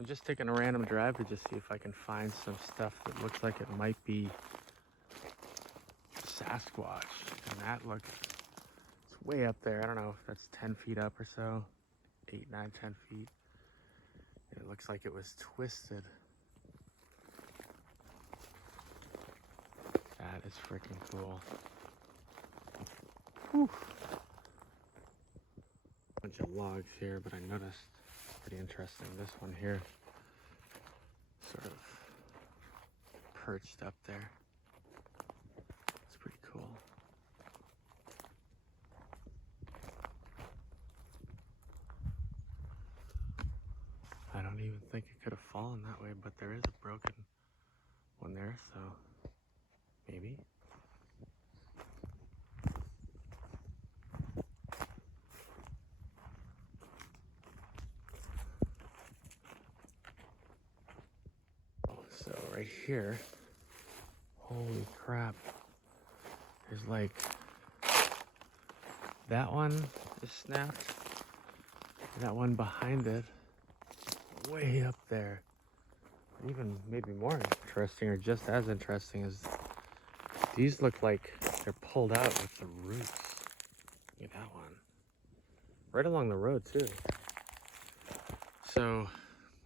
I'm just taking a random drive to just see if I can find some stuff that looks like it might be Sasquatch. And that looks, it's way up there. I don't know if that's 10 feet up or so, 8, 9, 10 feet. It looks like it was twisted. That is freaking cool. Whew. Bunch of logs here, but I noticed pretty interesting. This one here, sort of perched up there. It's pretty cool. I don't even think it could have fallen that way, but there is a broken one there, so maybe. So right here, holy crap, there's like, that one is snapped, that one behind it, way up there. Even maybe more interesting, or just as interesting, is these look like they're pulled out with the roots. Look at that one. Right along the road too. So,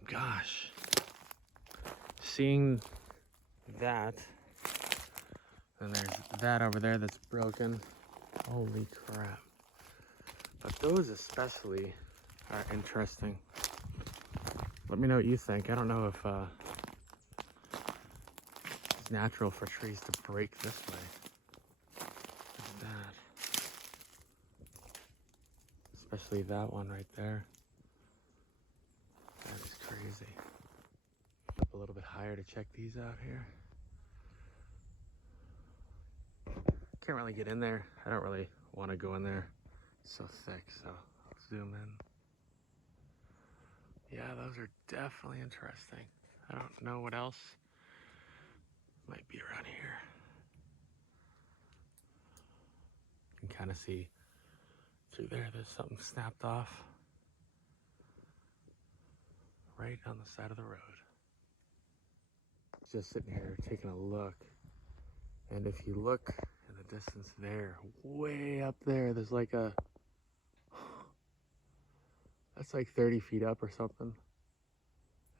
gosh, seeing that, and there's that over there that's broken. Holy crap. But those especially are interesting. Let me know what you think. I don't know if it's natural for trees to break this way. Look at that. Especially that one right there. That is crazy. Up a little bit higher to check these out here. Can't really get in there. I don't really want to go in there. It's so thick, so I'll zoom in. Yeah, those are definitely interesting. I don't know what else might be around here. You can kind of see through there, there's something snapped off right on the side of the road. Just sitting here taking a look, and if you look in the distance there, way up there, there's like a, that's like 30 feet up or something.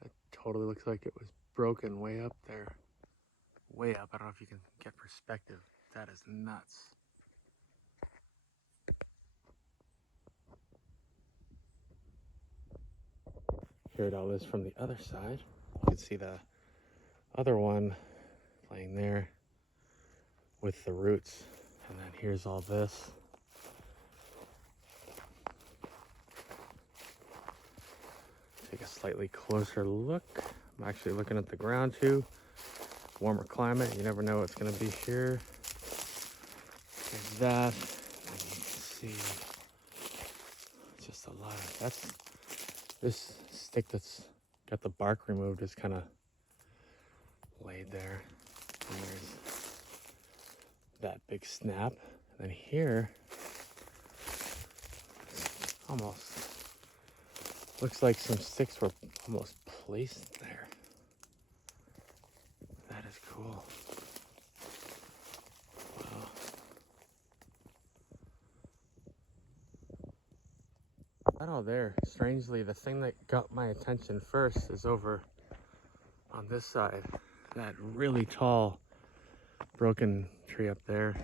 That totally looks like it was broken way up there. Way up. I don't know if you can get perspective. That is nuts. Here it all is from the other side. You can see the other one laying there with the roots. And then here's all this. Take a slightly closer look. I'm actually looking at the ground too. Warmer climate, you never know what's gonna be here. There's that. And you can see just a lot of, that's, this stick that's got the bark removed is kind of laid there. And there's that big snap. And then here, almost looks like some sticks were almost placed there. That is cool. Wow. Not all there. Strangely, the thing that got my attention first is over on this side. That really tall broken tree up there.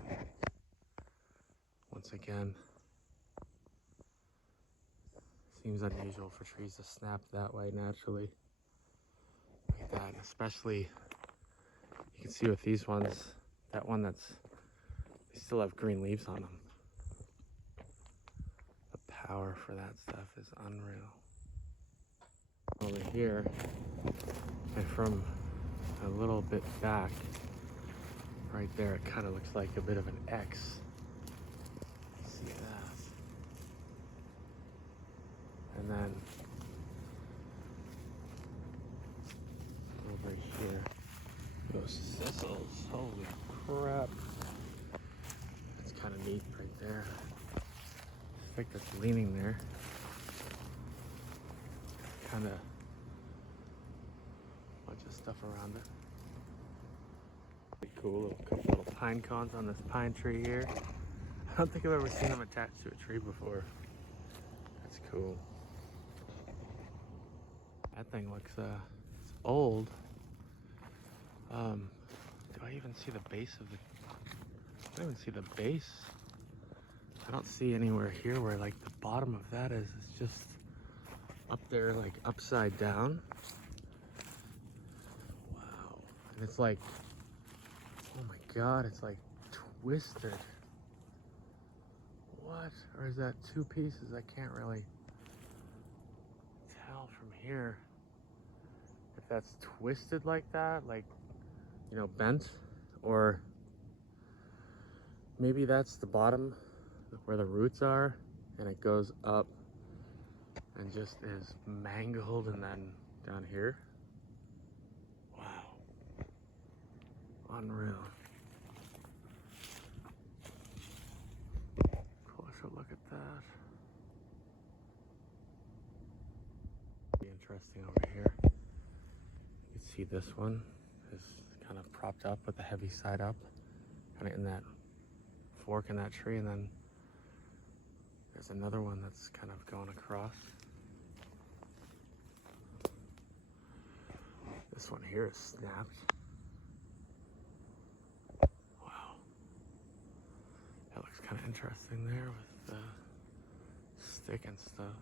Once again, seems unusual for trees to snap that way naturally. Look at that, especially you can see with these ones, that one that's, they still have green leaves on them. The power for that stuff is unreal. Over here, and from a little bit back, right there, it kind of looks like a bit of an X. See that? And then over here, those thistles, holy crap. That's kind of neat right there. Stick that's leaning there. Kind of bunch of stuff around it. Pretty cool, a couple little pine cones on this pine tree here. I don't think I've ever seen them attached to a tree before. That's cool. That thing looks, it's old. Do I even see the base of the, I don't even see the base. I don't see anywhere here where like the bottom of that is. It's just up there like upside down. Wow. And it's like, oh my God, it's like twisted. What? Or is that two pieces? I can't really tell from here if that's twisted like that, like, you know, bent, or maybe that's the bottom where the roots are and it goes up and just is mangled and then down here. Wow. Unreal. Closer look at that. Be interesting over here. You can see this one is kind of propped up with the heavy side up, kind of in that fork in that tree, and then there's another one that's kind of going across. This one here is snapped. Wow. That looks kind of interesting there with the stick and stuff.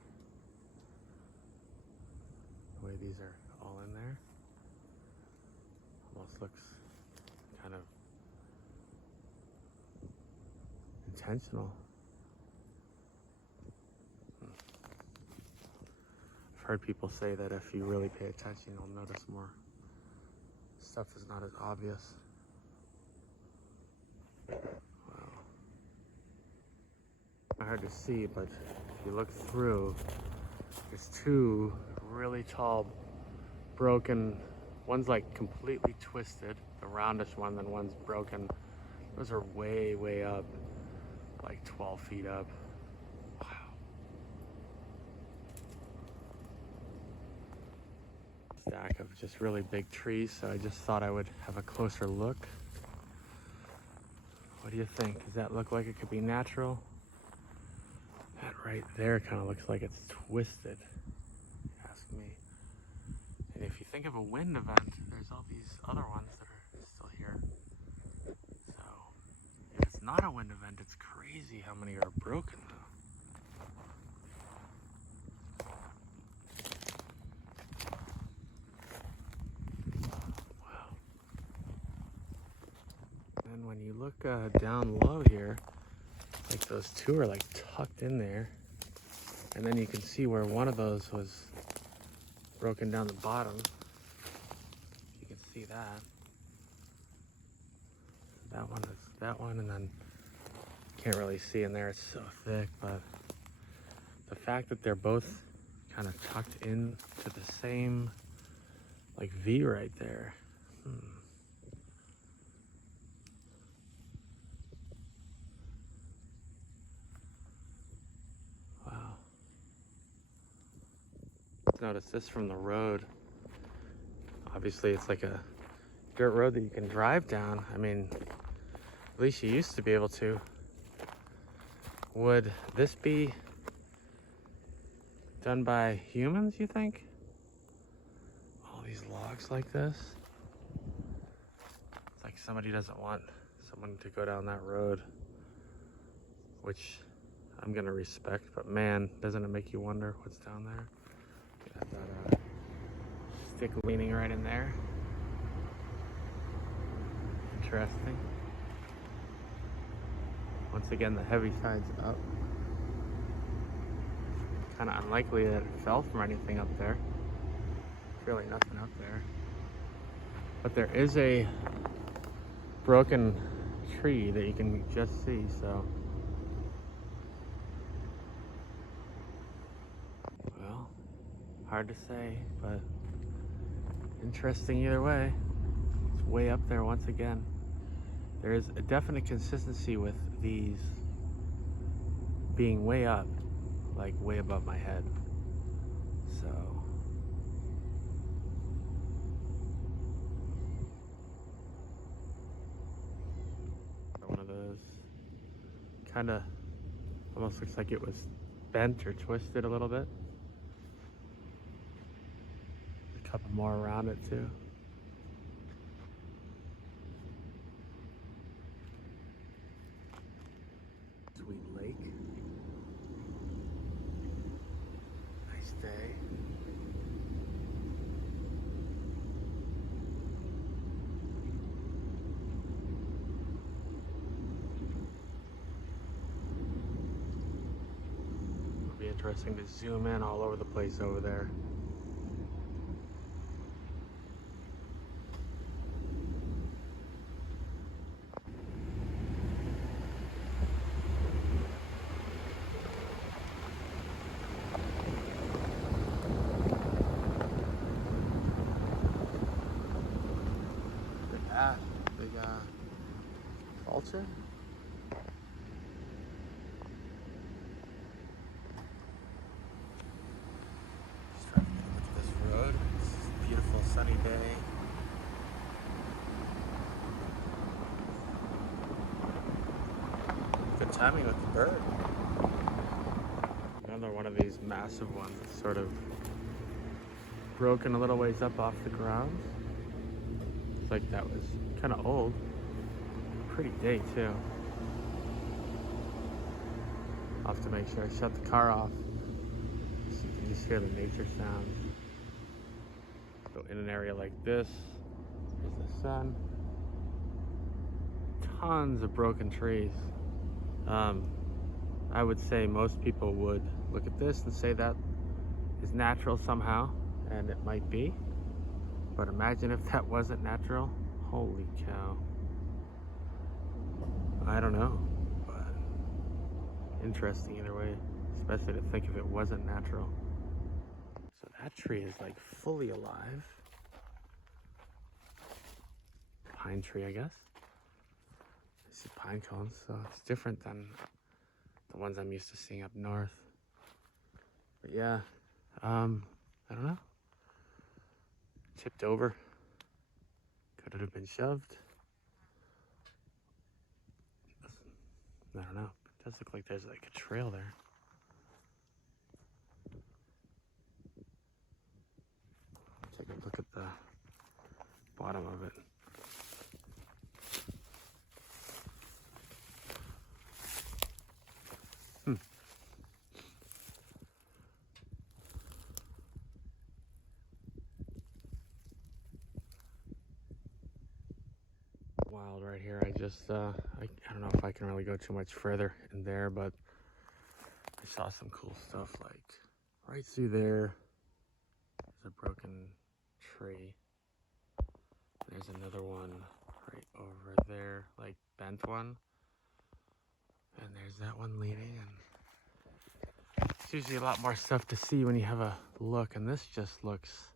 The way these are all in there. Almost looks kind of intentional. I've heard people say that if you really pay attention, you'll notice more stuff is not as obvious. Wow. Hard to see, but if you look through, there's two really tall, broken, one's like completely twisted, the roundish one, then one's broken. Those are way, way up, like 12 feet up. Wow. Stack of just really big trees, so I just thought I would have a closer look. What do you think? Does that look like it could be natural? That right there kind of looks like it's twisted, if you ask me. And if you think of a wind event, there's all these other ones that are still here. So if it's not a wind event, it's crazy how many are broken though. Wow. And when you look down low here, like those two are like tucked in there. And then you can see where one of those was broken down the bottom. You can see that. That one is that one, and then can't really see in there, it's so thick, but the fact that they're both kind of tucked in to the same like V right there. Wow. Notice this from the road. Obviously it's like a dirt road that you can drive down. I mean, at least you used to be able to. Would this be done by humans, you think? All these logs like this? It's like somebody doesn't want someone to go down that road, which I'm gonna respect, but man, doesn't it make you wonder what's down there? Got that stick leaning right in there. Interesting. Once again, the heavy side's up. Kind of unlikely that it fell from anything up there. There's really nothing up there. But there is a broken tree that you can just see, so. Well, hard to say, but interesting either way. It's way up there once again. There is a definite consistency with these being way up, like way above my head. So kind of almost looks like it was bent or twisted a little bit. A couple more around it too. Sweet lake. Nice day. It'll be interesting to zoom in all over the place over there. Big vulture. Just trying to get a look at this road. It's a beautiful sunny day. Good timing with the bird. Another one of these massive ones. It's sort of broken a little ways up off the ground. It's like that was kind of old. Pretty day too. I'll have to make sure I shut the car off so you can just hear the nature sounds. So in an area like this is the sun. Tons of broken trees. I would say most people would look at this and say that is natural somehow, and it might be. But imagine if that wasn't natural. Holy cow. I don't know, but interesting either way, especially to think if it wasn't natural. So that tree is like fully alive. Pine tree, I guess. This is pine cones, so it's different than the ones I'm used to seeing up north. But yeah, I don't know. Tipped over. Could it have been shoved? I don't know. It does look like there's like a trail there. Take a look at the bottom of it. Wild right here. I don't know if I can really go too much further in there, but I saw some cool stuff like right through there. There's a broken tree. There's another one right over there, like bent one. And there's that one leading, and it's usually a lot more stuff to see when you have a look, and this just looks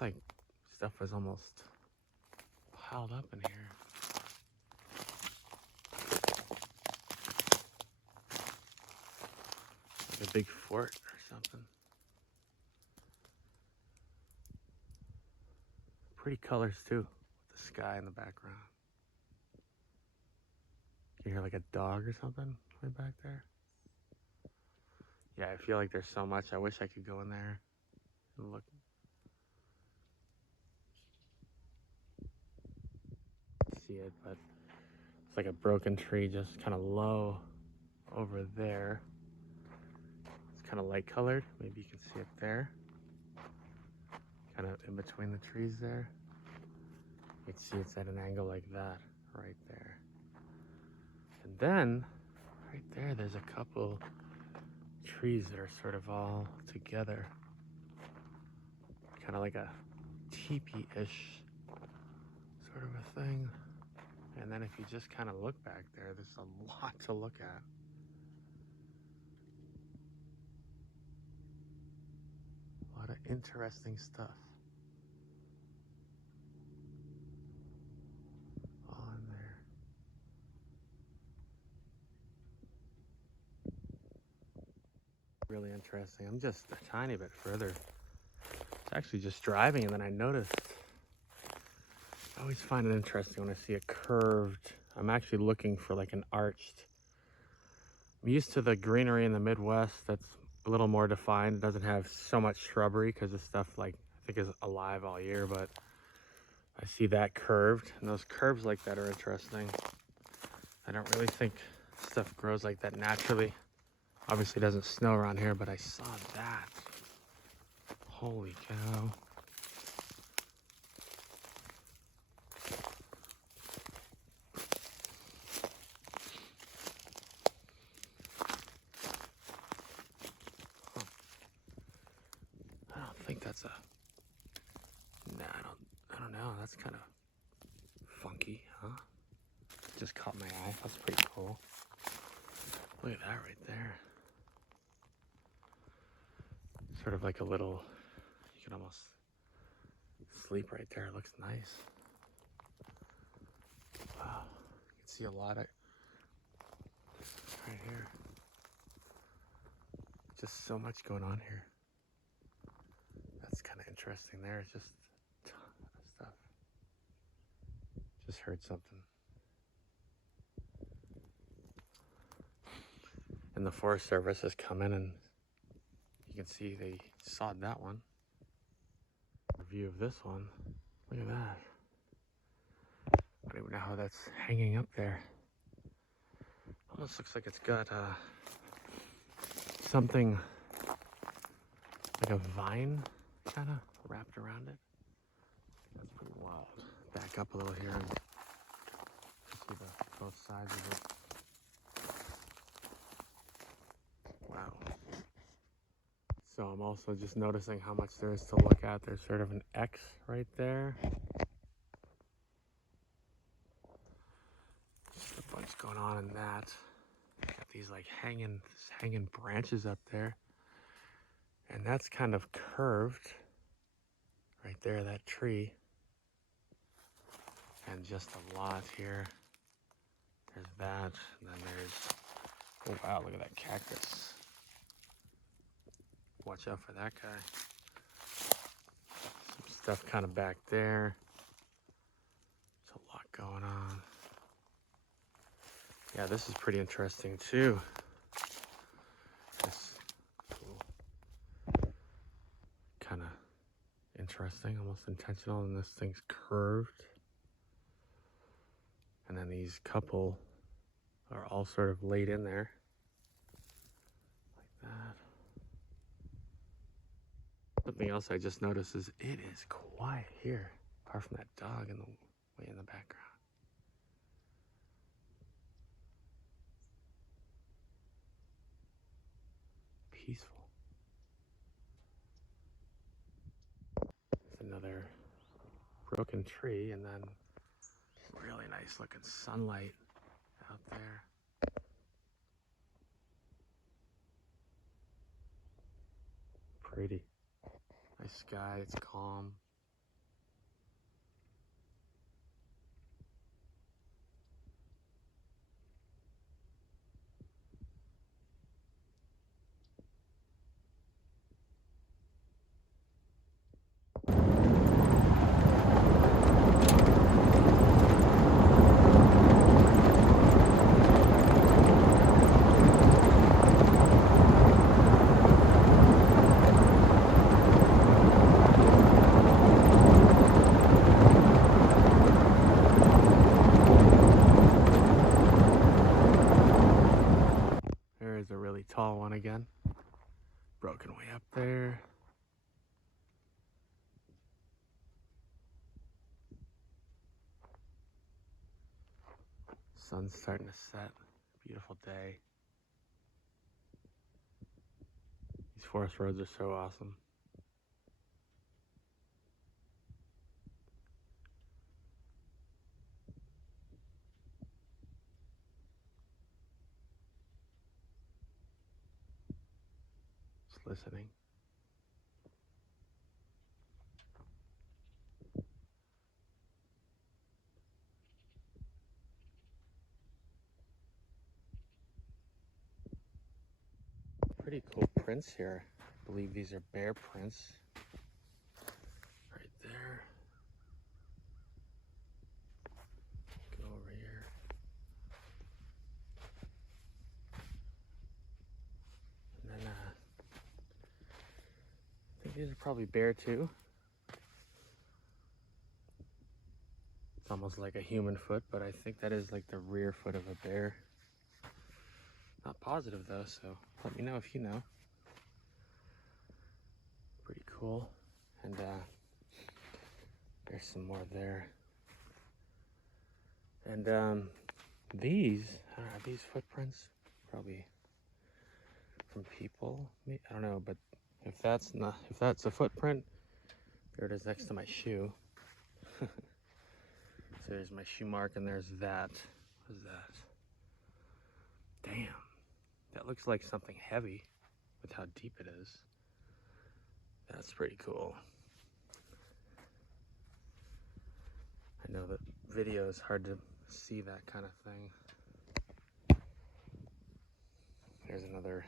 like stuff was almost piled up in here. Like a big fort or something. Pretty colors too, with the sky in the background. You hear like a dog or something right back there. Yeah, I feel like there's so much. I wish I could go in there and look. See it, but it's like a broken tree just kind of low over there. It's kind of light colored. Maybe you can see it there. Kind of in between the trees there. You can see it's at an angle like that right there. And then right there, there's a couple trees that are sort of all together. Kind of like a teepee-ish sort of a thing. And then if you just kind of look back there, there's a lot to look at. A lot of interesting stuff. All in there. Really interesting. I'm just a tiny bit further. It's actually just driving, and then I noticed. I always find it interesting when I see a curved I'm actually looking for like an arched. I'm used to the greenery in the Midwest that's a little more defined. It doesn't have so much shrubbery because this stuff, like, I think is alive all year, but I see that curved, and those curves like that are interesting. I don't really think stuff grows like that naturally. Obviously it doesn't snow around here, but I saw that. Holy cow. I don't think that's a, nah, I don't know. That's kind of funky, huh? Just caught my eye. That's pretty cool. Look at that right there. Sort of like a little, you can almost sleep right there. It looks nice. Wow. You can see a lot of, right here. Just so much going on here. That's kind of interesting there. It's just a ton of stuff. Just heard something. And the Forest Service has come in, and you can see they sawed that one. A view of this one. Look at that. I don't even know how that's hanging up there. Almost looks like it's got something like a vine kind of wrapped around it. That's pretty wild. Back up a little here and see both sides of it. Wow. So I'm also just noticing how much there is to look at. There's sort of an X right there. Just a bunch going on in that. Got these like hanging branches up there. And that's kind of curved right there, that tree. And just a lot here. There's that, and then there's, oh wow, look at that cactus. Watch out for that guy. Some stuff kind of back there. There's a lot going on. Yeah, this is pretty interesting too. This kind of interesting, almost intentional, and this thing's curved. And then these couple are all sort of laid in there like that. Something else I just noticed is it is quiet here, apart from that dog in the way in the background. Peaceful. There's another broken tree, and then really nice looking sunlight out there. Pretty. Nice sky, it's calm. There is a really tall one again. Broken way up there. Sun's starting to set. Beautiful day. These forest roads are so awesome. Just listening. Pretty cool prints here. I believe these are bear prints. Right there. Go over here. These are probably bear too. It's almost like a human foot, but I think that is like the rear foot of a bear. Not positive though, so let me know if you know. Pretty cool. And there's some more there. And these, I don't know, these footprints probably from people. I don't know, but if that's a footprint, there it is next to my shoe. So there's my shoe mark, and there's that. What is that? Damn, that looks like something heavy with how deep it is. That's pretty cool. I know that video is hard to see that kind of thing. There's another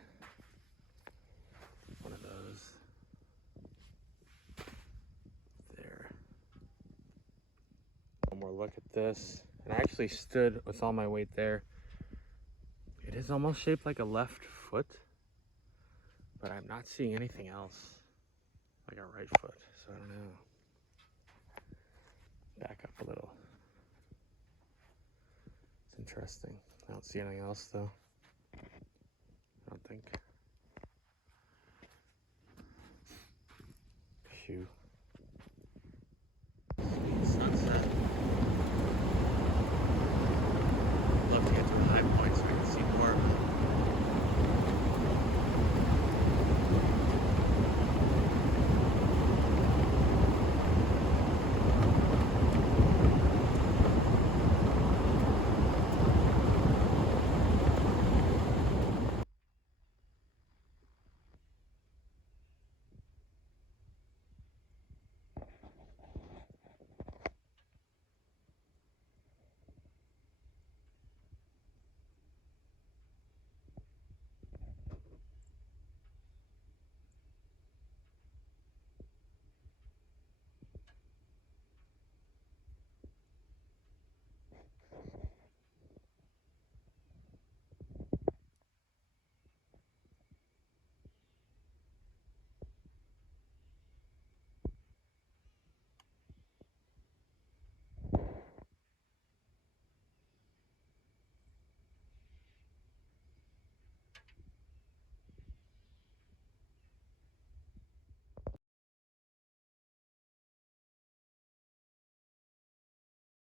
one of those. There. One more look at this. And I actually stood with all my weight there. It is almost shaped like a left foot, but I'm not seeing anything else like a right foot, so I don't know. Back up a little. It's interesting. I don't see anything else though. I don't think. Shoe.